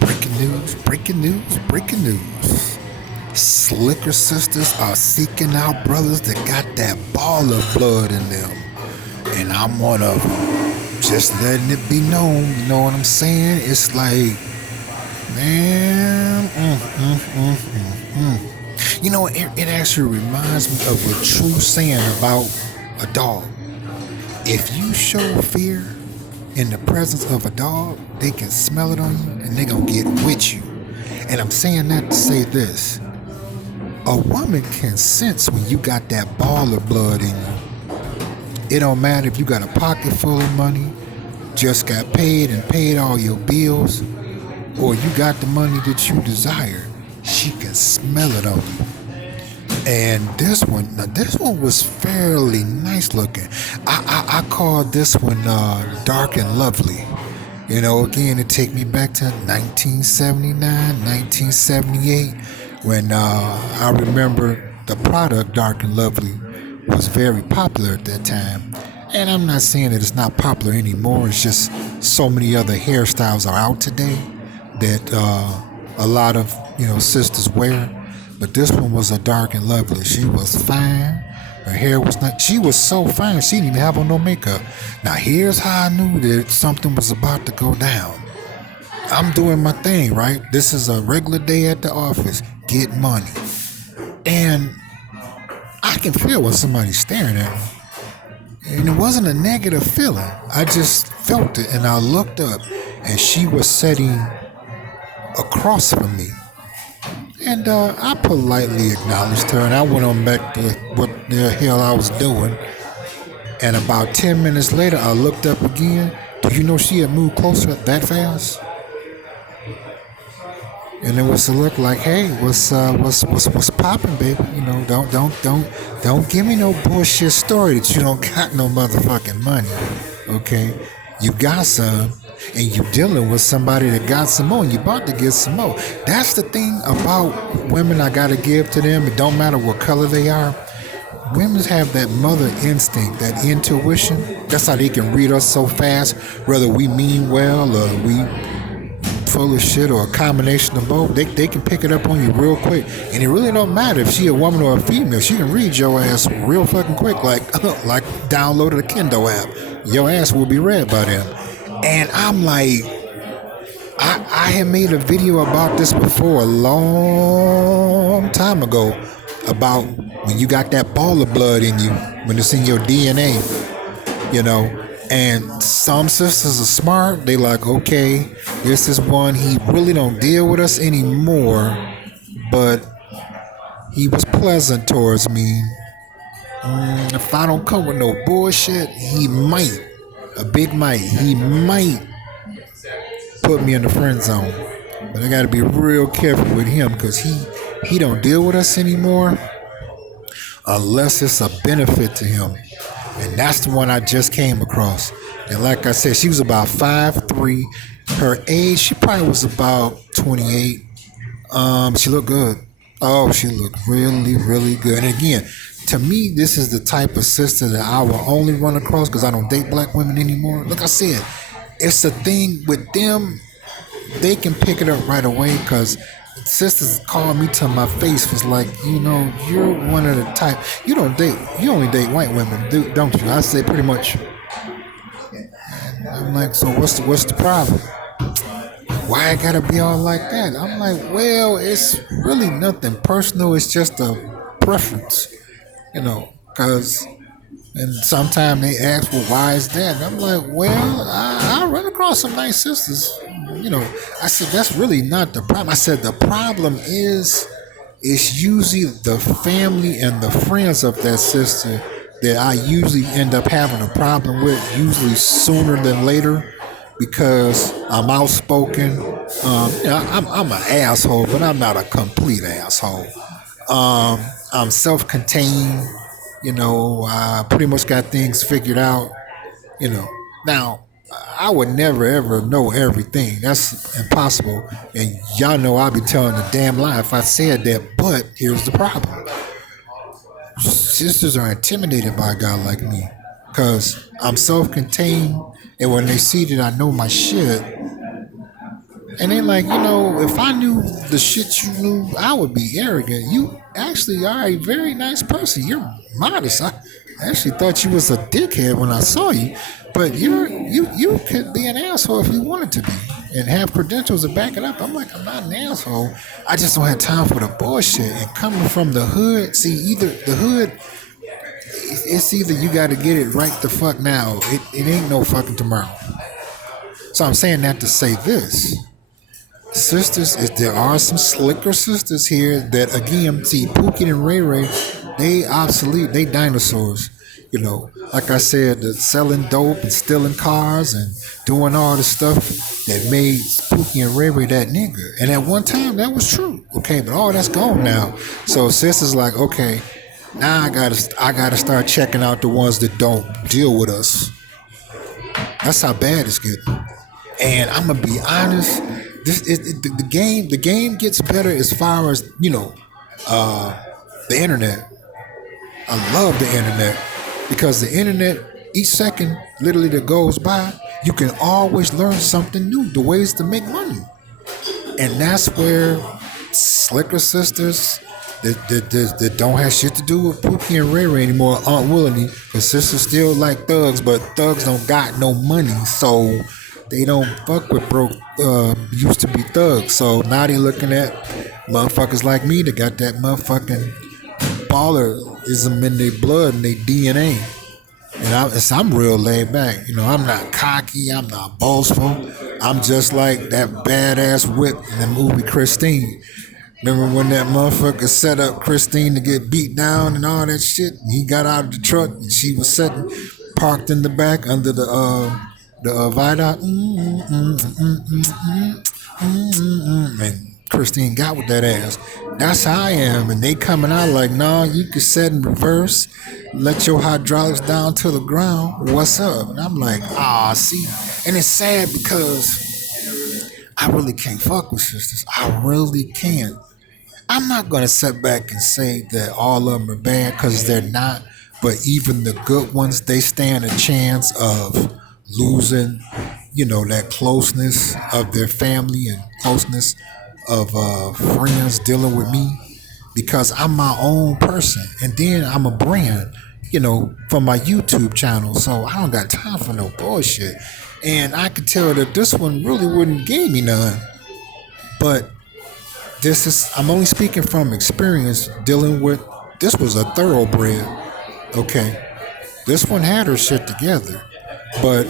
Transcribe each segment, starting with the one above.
Breaking news, breaking news, breaking news. Slicker sisters are seeking out brothers that got that baller blood in them. And I'm one of them. Just letting it be known, you know what I'm saying? It's like, man, You know, it actually reminds me of a true saying about a dog. If you show fear in the presence of a dog, they can smell it on you and they gonna get with you. And I'm saying that to say this. A woman can sense when you got that baller blood in you. It don't matter if you got a pocket full of money, just got paid and paid all your bills, or you got the money that you desire. She can smell it on you. And this one was fairly nice looking. I called this one dark and lovely. You know, again, it take me back to 1979, 1978, when I remember the product Dark and Lovely was very popular at that time. And I'm not saying that it's not popular anymore. It's just so many other hairstyles are out today that a lot of sisters wear. But this one was a Dark and Lovely. She was fine. Her hair was not. She was so fine. She didn't even have on no makeup. Now here's how I knew that something was about to go down. I'm doing my thing, right? This is a regular day at the office. Get money, and I can feel when somebody's staring at me. And it wasn't a negative feeling. I just felt it, and I looked up, and she was sitting across from me. And I politely acknowledged her, and I went on back to what the hell I was doing. And about 10 minutes later, I looked up again. Do you know she had moved closer that fast? And it was a look like, hey, what's popping, baby? You know, don't give me no bullshit story that you don't got no motherfucking money. Okay, you got some, and you dealing with somebody that got some more, and you about to get some more. That's the thing about women. I gotta give to them. It don't matter what color they are. Women have that mother instinct, that intuition. That's how they can read us so fast, whether we mean well or we full of shit or a combination of both. They can pick it up on you real quick, and it really don't matter if she a woman or a female. She can read your ass real fucking quick, like downloaded a Kindle app. Your ass will be read by them. And I'm like, I had made a video about this before a long time ago, about when you got that baller blood in you, when it's in your DNA, you know. And some sisters are smart. They like, okay, this is one, he really don't deal with us anymore, but he was pleasant towards me. If I don't come with no bullshit, he might, he might put me in the friend zone. But I gotta be real careful with him, because he don't deal with us anymore unless it's a benefit to him. And that's the one I just came across. And like I said, she was about 5'3". Her age, she probably was about 28. She looked good. Oh, she looked really, really good. And again, to me, this is the type of sister that I will only run across, because I don't date black women anymore. Like I said, it's the thing with them, they can pick it up right away, because sisters called me to my face, was like, you're one of the type, you only date white women, don't you? I said, pretty much. And I'm like, so what's the problem? Why I gotta be all like that? I'm like, well, it's really nothing personal, it's just a preference, because, and sometimes they ask, well, why is that? And I'm like, well, I run across some nice sisters. I said, that's really not the problem. I said, the problem is, it's usually the family and the friends of that sister that I usually end up having a problem with, usually sooner than later, because I'm outspoken. I'm an asshole, but I'm not a complete asshole. I'm self-contained. I pretty much got things figured out. Now, I would never ever know everything. That's impossible. And y'all know I'd be telling a damn lie if I said that. But here's the problem. Sisters are intimidated by a guy like me, because I'm self-contained, and when they see that I know my shit, And they like, if I knew the shit you knew, I would be arrogant. You actually are a very nice person. You're modest. I actually thought you was a dickhead when I saw you, but you could be an asshole if you wanted to be, and have credentials to back it up. I'm like, I'm not an asshole. I just don't have time for the bullshit. And coming from the hood, see, either the hood, it's either you got to get it right the fuck now. It ain't no fucking tomorrow. So I'm saying that to say this. Sisters, if there are some slicker sisters here that again, see Pookie and Ray Ray, they obsolete, they dinosaurs. Like I said, the selling dope and stealing cars and doing all the stuff that made Pookie and Ray Ray that nigga. And at one time that was true. Okay, but all that's gone now. So sisters like, okay, now I gotta start checking out the ones that don't deal with us. That's how bad it's getting. And I'm gonna be honest. The game gets better as far as the internet. I love the internet because the internet, each second literally that goes by, you can always learn something new, the ways to make money. And that's where slicker sisters that don't have shit to do with Pookie and Ray Ray anymore aren't willingly. Because sisters still like thugs, but thugs don't got no money, so they don't fuck with broke used to be thugs. So now they looking at motherfuckers like me that got that motherfucking ballerism in their blood and their DNA. And I'm real laid back. I'm not cocky. I'm not boastful. I'm just like that badass whip in the movie Christine. Remember when that motherfucker set up Christine to get beat down and all that shit? He got out of the truck and she was sitting parked in the back under the viaduct. And Christine got with that ass. That's how I am. And they coming out like, nah, you can set in reverse, let your hydraulics down to the ground. What's up? And I'm like, see. And it's sad because I really can't fuck with sisters. I really can't. I'm not going to sit back and say that all of them are bad because they're not. But even the good ones, they stand a chance of losing, that closeness of their family and closeness of friends dealing with me because I'm my own person. And then I'm a brand, for my YouTube channel. So I don't got time for no bullshit. And I could tell that this one really wouldn't give me none. But I'm only speaking from experience dealing with, this was a thoroughbred. Okay. This one had her shit together. But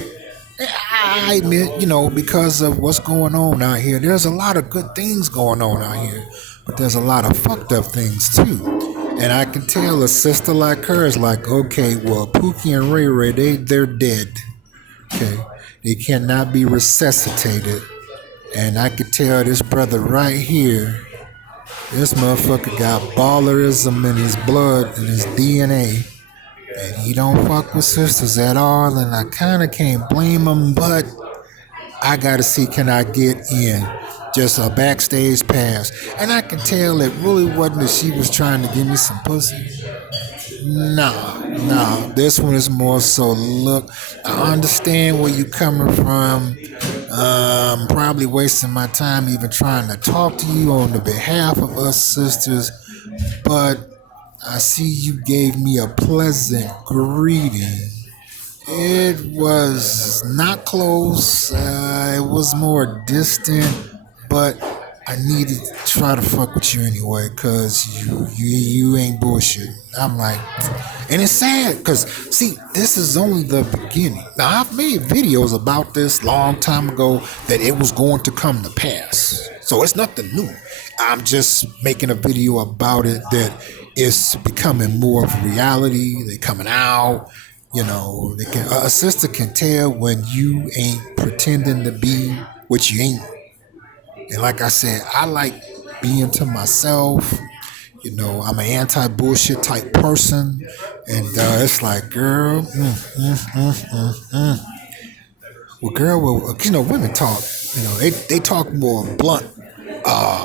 I admit, because of what's going on out here, there's a lot of good things going on out here. But there's a lot of fucked up things too. And I can tell a sister like her is like, okay, well, Pookie and Ray Ray, they're dead. Okay. They cannot be resuscitated. And I could tell this brother right here, this motherfucker got ballerism in his blood and his DNA. And he don't fuck with sisters at all. And I kind of can't blame him, but I got to see, can I get in? Just a backstage pass. And I can tell it really wasn't that she was trying to give me some pussy. No. This one is more so, look, I understand where you coming from. I'm probably wasting my time even trying to talk to you on the behalf of us sisters. But I see you gave me a pleasant greeting. It was not close. It was more distant. But I needed to try to fuck with you anyway, cause you ain't bullshit. I'm like, and it's sad, cause see, this is only the beginning. Now I've made videos about this long time ago that it was going to come to pass, so it's nothing new. I'm just making a video about it that it's becoming more of a reality. They coming out. A sister can tell when you ain't pretending to be what you ain't. And like I said, I like being to myself. I'm an anti-bullshit type person. And it's like, girl, Well, girl, women talk. They talk more blunt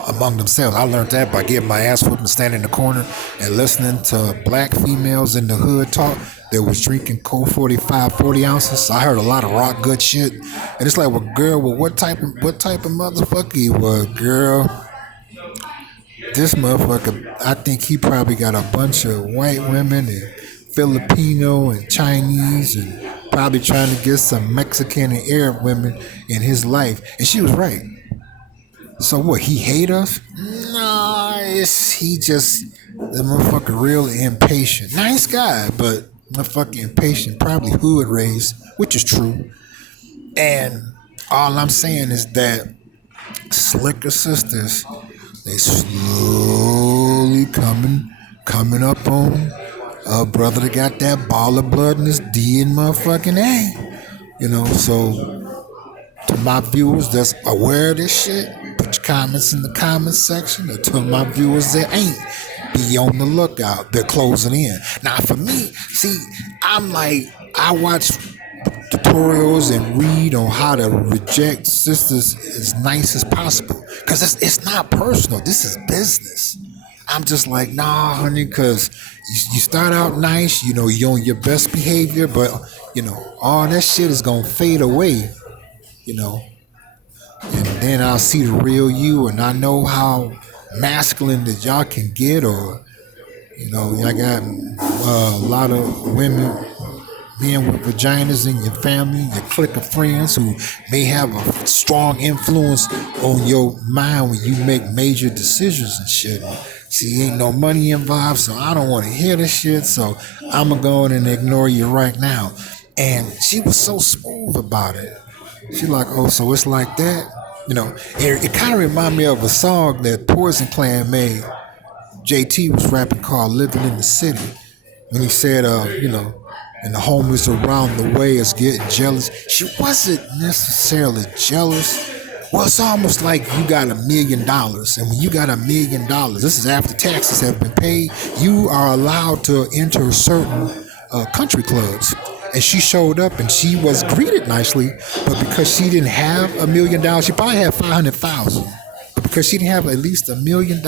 among themselves. I learned that by getting my ass whooped and standing in the corner and listening to black females in the hood talk. that was drinking Colt 45 40 ounces. I heard a lot of rock good shit, and it's like, well, girl, well, what type of motherfucker you was, girl? This motherfucker, I think he probably got a bunch of white women and Filipino and Chinese and probably trying to get some Mexican and Arab women in his life. And she was right. So what? He hate us? No, he just the motherfucker real impatient. Nice guy, but motherfucker impatient. Probably hood raised, which is true. And all I'm saying is that slicker sisters, they slowly coming up on a brother that got that baller blood in his D and motherfucking A. So to my viewers that's aware of this shit, put your comments in the comments section. Or to my viewers that ain't, be on the lookout. They're closing in. Now for me, see, I'm like, I watch tutorials and read on how to reject sisters as nice as possible. Because it's not personal. This is business. I'm just like, nah, honey, because you start out nice, you're on your best behavior, but, all that shit is going to fade away, you know. And then I'll see the real you, and I know how masculine that y'all can get, or, I got a lot of women, men with vaginas in your family, your clique of friends who may have a strong influence on your mind when you make major decisions and shit. See, ain't no money involved, so I don't want to hear this shit, so I'm going to go in and ignore you right now. And she was so smooth about it. She like, oh, so it's like that? It kind of reminded me of a song that Poison Clan made. JT was rapping called Living in the City. When he said, and the homeless around the way is getting jealous. She wasn't necessarily jealous. Well, it's almost like you got $1 million. And when you got $1 million, this is after taxes have been paid, you are allowed to enter certain country clubs. And she showed up and she was greeted nicely, but because she didn't have $1 million, she probably had 500,000. But because she didn't have at least $1 million,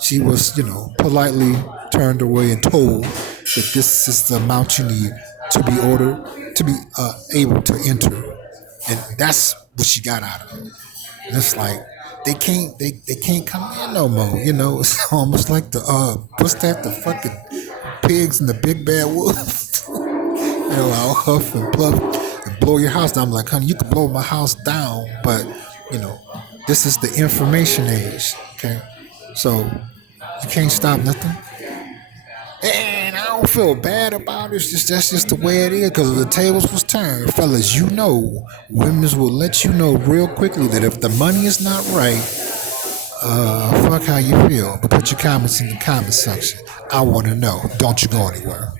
she was, politely turned away and told that this is the amount you need to be ordered, to be able to enter. And that's what she got out of it. And it's like, they can't come in no more, It's almost like what's that, the fucking pigs and the big bad wolf. I'll huff and puff and blow your house down. I'm like, honey, you can blow my house down, but, this is the information age, okay? So, you can't stop nothing. And I don't feel bad about it. That's just the way it is, because the tables was turned. Fellas, women will let you know real quickly that if the money is not right, fuck how you feel. But put your comments in the comment section. I want to know. Don't you go anywhere.